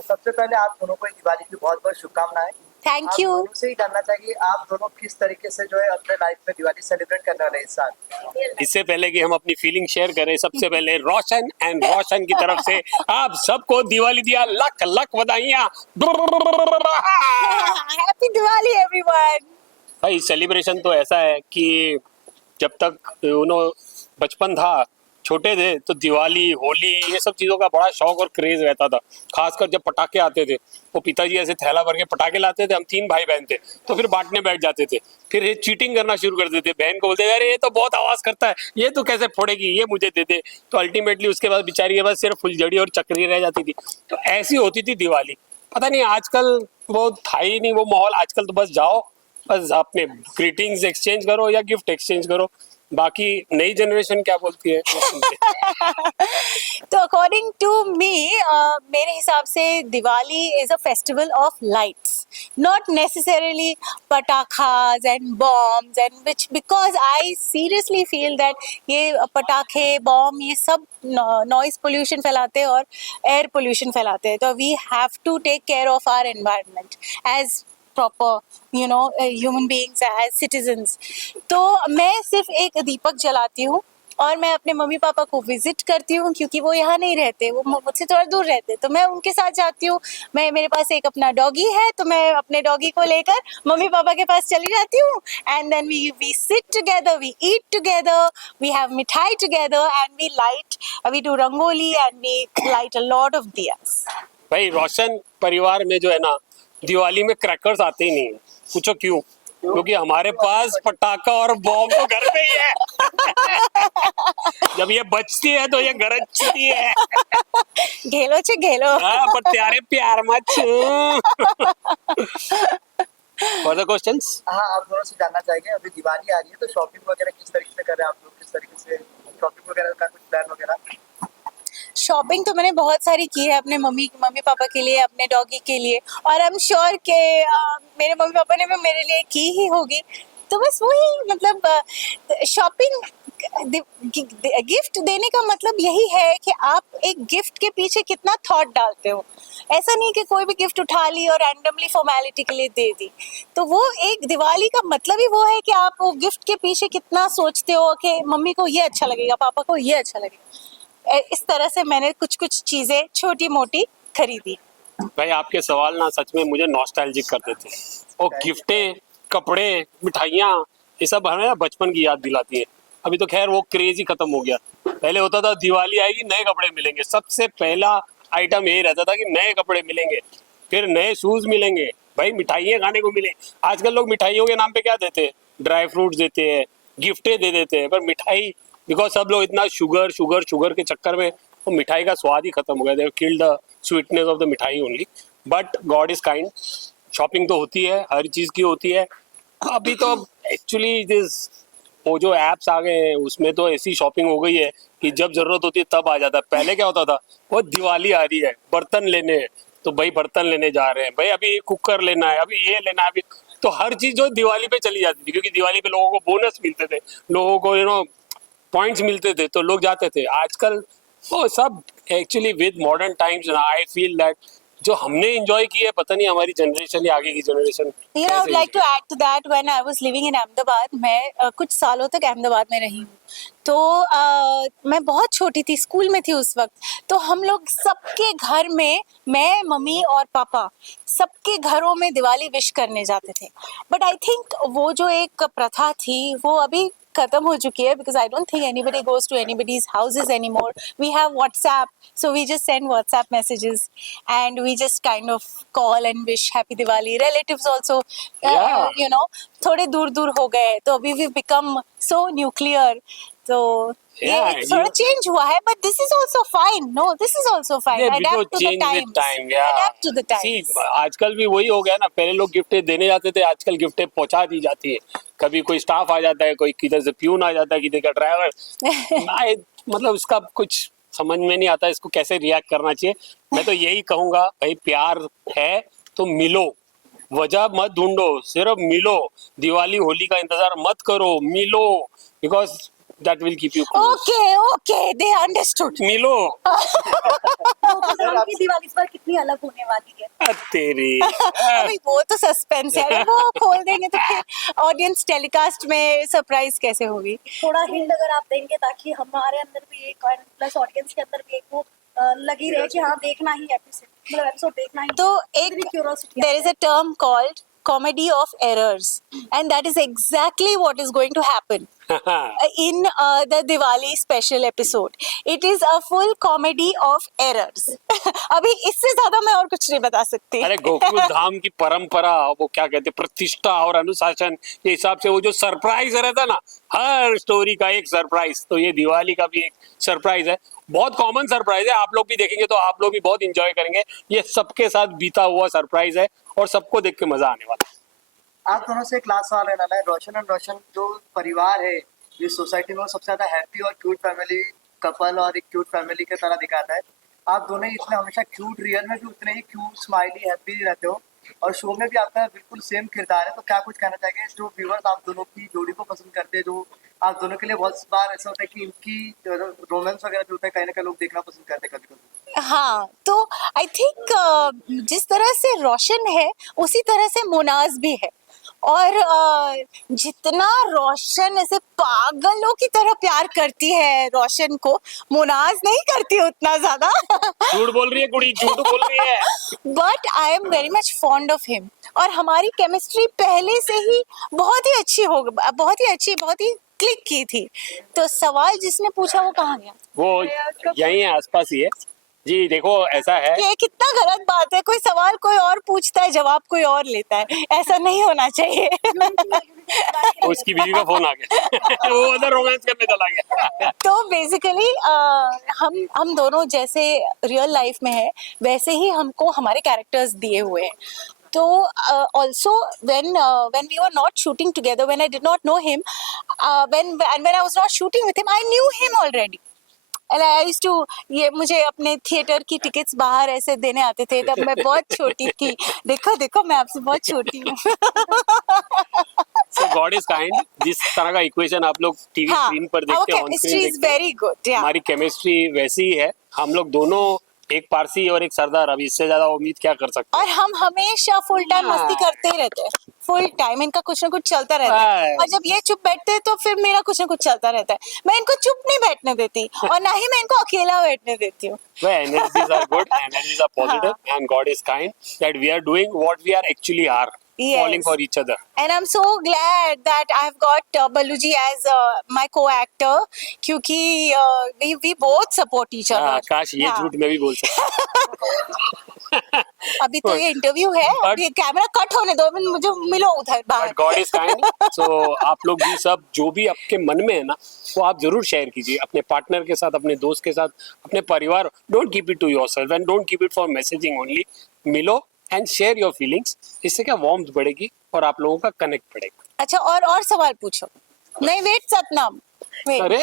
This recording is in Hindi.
सबसे पहले आप दोनों को दिवाली की बहुत बहुत शुभकामनाएं। थैंक आप यू। दोनों से ही जानना चाहिए आप दोनों किस तरीके से जो है अपने लाइफ में दिवाली सेलिब्रेट करने वाले हैं इस साल। इससे पहले कि हम अपनी फीलिंग शेयर करें, सबसे पहले रोशन एंड रोशन की तरफ से आप सबको दिवाली दिया लख लख बधाइयां। Happy Diwali everyone. भाई सेलिब्रेशन तो ऐसा है कि जब तक बचपन था, छोटे थे, तो दिवाली होली ये सब चीजों का बड़ा शौक और क्रेज रहता था। खासकर जब पटाखे आते थे, वो पिताजी ऐसे थैला भर के पटाखे लाते थे, हम 3 भाई बहन थे, तो फिर बांटने बैठ जाते थे। फिर ये चीटिंग करना शुरू कर देते, बहन को बोलते अरे ये तो बहुत आवाज करता है, ये तो कैसे फोड़ेगी, ये मुझे दे दे। तो अल्टीमेटली उसके बाद बेचारी के पास सिर्फ फुलझड़ी और चक्री रह जाती थी। तो ऐसी होती थी दिवाली। पता नहीं आजकल वो था ही नहीं वो माहौल। आजकल तो बस जाओ, बस अपने ग्रीटिंग्स एक्सचेंज करो या गिफ्ट एक्सचेंज करो, बाकी नई जनरेशन क्या बोलती है। तो अकॉर्डिंग टू मी, मेरे हिसाब से Diwali is a festival of lights, not necessarily पटाखास and bombs, and which because I seriously feel that ये पटाखे बॉम्ब ये सब नॉइज पोल्यूशन फैलाते हैं और एयर पोल्यूशन फैलाते हैं। तो we have to take care of our environment as proper, human beings as citizens. तो मैं सिर्फ एक दीपक जलाती हूँ और मैं अपने मम्मी पापा को विजिट करती हूँ, क्योंकि वो यहाँ नहीं रहते, वो मुझसे थोड़ा दूर रहते, तो मैं उनके साथ जाती हूँ। मेरे पास एक अपना डॉगी है, तो मैं अपने डॉगी को लेकर मम्मी पापा के पास चली जाती हूँ। And then we sit together, we eat together, we have mithai together, and we do rangoli and we light a lot of दियास। भाई रोशन परिवार में जो है ना, दिवाली में क्रैकर्स आते ही नहीं है। पूछो क्यों? क्योंकि हमारे पास पटाखा और बॉम्ब तो घर पे ही है। जब ये बचती है तो ये गरजती है। घेलो छे घेलो। हाँ, पर त्यारे प्यार मत। Further questions? हाँ, आप दोनों से जानना चाहेंगे अभी दिवाली आ रही है तो शॉपिंग वगैरह किस तरीके से कर रहे हैं आप लोग, किस तरीके से शॉपिंग वगैरह का कुछ प्लान वगैरह। शॉपिंग तो मैंने बहुत सारी की है अपने मम्मी पापा के लिए, अपने डॉगी के लिए, और आई एम श्योर के मेरे मम्मी पापा ने भी मेरे लिए की ही होगी। तो बस वही मतलब शॉपिंग, गिफ्ट देने का मतलब यही है कि आप एक गिफ्ट के पीछे कितना थॉट डालते हो। ऐसा नहीं कि कोई भी गिफ्ट उठा ली और रैंडमली फॉर्मेलिटी के लिए दे दी। तो वो एक दिवाली का मतलब ही वो है कि आप वो गिफ्ट के पीछे कितना सोचते हो कि मम्मी को ये अच्छा लगेगा, पापा को ये अच्छा लगेगा। इस तरह से मैंने कुछ कुछ चीजें छोटी मोटी खरीदी। भाई आपके सवाल ना सच में मुझे नॉस्टैल्जिक कर देते हैं। और गिफ्टें, कपड़े, मिठाइयाँ, ये सब हमें ना बचपन की याद दिलाती है। अभी तो खैर वो क्रेज ही खत्म हो गया। पहले होता था दिवाली आएगी नए कपड़े मिलेंगे, सबसे पहला आइटम यही रहता था कि नए कपड़े मिलेंगे, फिर नए शूज मिलेंगे, भाई मिठाइयाँ खाने को मिले। आजकल लोग मिठाइयों के नाम पे क्या देते हैं? ड्राई फ्रूट्स देते हैं, गिफ्टें दे देते हैं, पर मिठाई, बिकॉज सब लोग इतना शुगर शुगर शुगर के चक्कर में वो मिठाई का स्वाद ही खत्म हो गया। They kill the sweetness of the mithai only. But God is kind. Shopping तो होती है, हर चीज की होती है। अभी तो एक्चुअली वो जो एप्स आ गए हैं उसमें तो ऐसी शॉपिंग हो गई है कि जब जरूरत होती है तब आ जाता है। पहले क्या होता था, वो दिवाली आ रही है, बर्तन लेने हैं, तो भाई बर्तन लेने जा रहे हैं, भाई अभी कुकर लेना है, अभी ये लेना है, अभी तो हर चीज जो दिवाली पे चली जाती थी, क्योंकि दिवाली पे लोगों को बोनस मिलते थे, लोगों को पॉइंट्स मिलते थे, तो लोग जाते थे। आजकल वो सब actually with modern times I feel that जो हमने एंजॉय की है, पता नहीं हमारी जनरेशन या आगे की generation. I would like to add to that, when I was living in Ahmedabad, मैं कुछ सालों तक अहमदाबाद में रही हूँ। तो मैं बहुत छोटी थी, स्कूल में थी उस वक्त। तो हम लोग सबके घर में, मैं, मम्मी और पापा, सबके घरों में दिवाली विश करने जाते थे। बट आई थिंक वो जो एक प्रथा थी वो अभी खत्म हो चुकी है, because I don't think anybody goes to anybody's houses anymore. We have WhatsApp, so we just send WhatsApp messages and we just kind of call and wish happy Diwali. Relatives also, Yeah. थोड़े दूर दूर हो गए, तो अभी we become so nuclear. तो ये थोड़ा चेंज हुआ है, but this is also fine. No, this is also fine. Adapt to the times. Adapt to the times. आजकल भी वही हो गया ना, पहले लोग गिफ्टें देने जाते थे, आजकल गिफ्टें पहुंचा दी जाती है। कभी कोई स्टाफ आ जाता है, कोई किधर से प्यून आ जाता है, किधर का ड्राइवर। मतलब इसका कुछ समझ में नहीं आता इसको कैसे रिएक्ट करना चाहिए। मैं तो यही कहूंगा, भाई प्यार है तो मिलो, वजह मत ढूंढो, सिर्फ मिलो। दिवाली होली का इंतजार मत करो, मिलो। Because that will keep you close. Okay, they understood. मिलो की दिवाली इस बार कितनी अलग होने वाली है? तेरी अभी वो तो सस्पेंस है, अगर वो खोल देंगे तो फिर ऑडियंस टेलीकास्ट में सरप्राइज कैसे होगी? थोड़ा हिंट अगर आप देंगे ताकि हमारे अंदर भी एक और प्लस ऑडियंस के अंदर भी एक वो लगी रहे कि हाँ देखना ही एपिसोड, मतलब एपिसोड देखना ही। तो एक curiosity there is a term called comedy of errors, and that is exactly what is going to happen in the Diwali special episode. It is a full comedy of errors. अभी इससे ज्यादा मैं और कुछ नहीं बता सकती. अरे गोकुल धाम की परंपरा, वो क्या कहते हैं, प्रतिष्ठा और अनुशासन के हिसाब से वो जो सरप्राइज रहता ना, हर स्टोरी का एक सरप्राइज, तो ये दिवाली का भी एक सरप्राइज है. बहुत कॉमन सरप्राइज है, आप लोग भी देखेंगे तो आप लोग भी बहुत इंजॉय करेंगे. ये सबके साथ बीता हुआ सरप्राइज है और सबको देख के मजा आने वाला है. आप दोनों से एक लास्ट सवाल रहने वाला है. रोशन एंड रोशन जो परिवार है इस सोसाइटी में, वो सबसे ज्यादा हैप्पी और क्यूट फैमिली कपल और एक क्यूट फैमिली की तरह दिखाता है. आप दोनों ही इतने हमेशा क्यूट, रियल में भी उतने ही क्यूट, स्माइली, हैप्पी रहते हो और शो में भी आपका बिल्कुल सेम किरदार है. तो क्या कुछ कहना चाहेंगे जो व्यूअर्स आप दोनों की जोड़ी को पसंद करते हैं, जो आप दोनों के लिए बहुत बार ऐसा होता है कि इनकी रोमांस वगैरह जो होता है कहीं ना कहीं लोग देखना पसंद करते हैं कभी कभी. हाँ, तो आई थिंक जिस तरह से रोशन है उसी तरह से मोनाज भी है. और जितना रोशन ऐसे पागलों की तरह प्यार करती है रोशन को, मोनाज नहीं करती उतना ज्यादा. झूठ बोल रही है कुड़ी, झूठ बोल रही है. But I am very much fond of him, और हमारी केमिस्ट्री पहले से ही बहुत ही अच्छी बहुत ही क्लिक की थी. तो सवाल जिसने पूछा वो कहाँ गया? वो यहीं है, आसपास ही है जी. देखो ऐसा है, ये कितना गलत बात है, कोई सवाल कोई और पूछता है, जवाब कोई और लेता है. ऐसा नहीं होना चाहिए. उसकी बीवी का फोन आ गया. वो उधर रोमांस करने चला गया. तो बेसिकली हम दोनों जैसे रियल लाइफ में है वैसे ही हमको हमारे कैरेक्टर्स दिए हुए हैं. तो also when we were not shooting together, when I did not know him, when I was not shooting with him, I knew him already. And I used to, ये मुझे अपने थिएटर की टिकट्स बाहर ऐसे देने आते थे, तब मैं बहुत छोटी थी. देखो मैं आपसे बहुत छोटी हूँ. So God is kind. जिस तरह का इक्वेशन आप लोग टीवी स्क्रीन पर देखते हैं, ऑन केमिस्ट्री स्क्रीन इज देखते हैं, वेरी गुड. हमारी केमिस्ट्री वैसी ही है. हम लोग दोनों एक पारसी और एक सरदार, अभी इससे ज्यादा उम्मीद क्या कर सकते हैं. और हम हमेशा फुल टाइम मस्ती करते ही रहते हैं. फुल टाइम इनका कुछ ना कुछ चलता रहता है, और जब ये चुप बैठते हैं तो फिर मेरा कुछ ना कुछ चलता रहता है. मैं इनको चुप नहीं बैठने देती और ना ही मैं इनको अकेला बैठने देती हूँ. Well, energies are good, energies are positive, and God is kind that we are doing what we are actually are, Yes. falling for each other. And I'm so glad that I've got Ballu ji as my co-actor, क्योंकि we both support each other. हाँ, काश ये झूठ मैं भी बोल सकता. अभी तो ये इंटरव्यू है, अभी कैमरा कट होने दो, मुझे मिलो उधर बाहर. But God is kind. So आप लोग भी सब जो भी आपके मन में है ना, वो आप जरूर शेयर कीजिए अपने पार्टनर के साथ, अपने दोस्त के साथ, अपने परिवार. Don't keep it to yourself and don't keep it for messaging only. मिलो एंड शेयर योर फीलिंग्स. इससे क्या वार्मथ बढ़ेगी और आप लोगों का कनेक्ट बढ़ेगा. अच्छा, और सवाल पूछो. नहीं, वेट सतनाम, वेट. अरे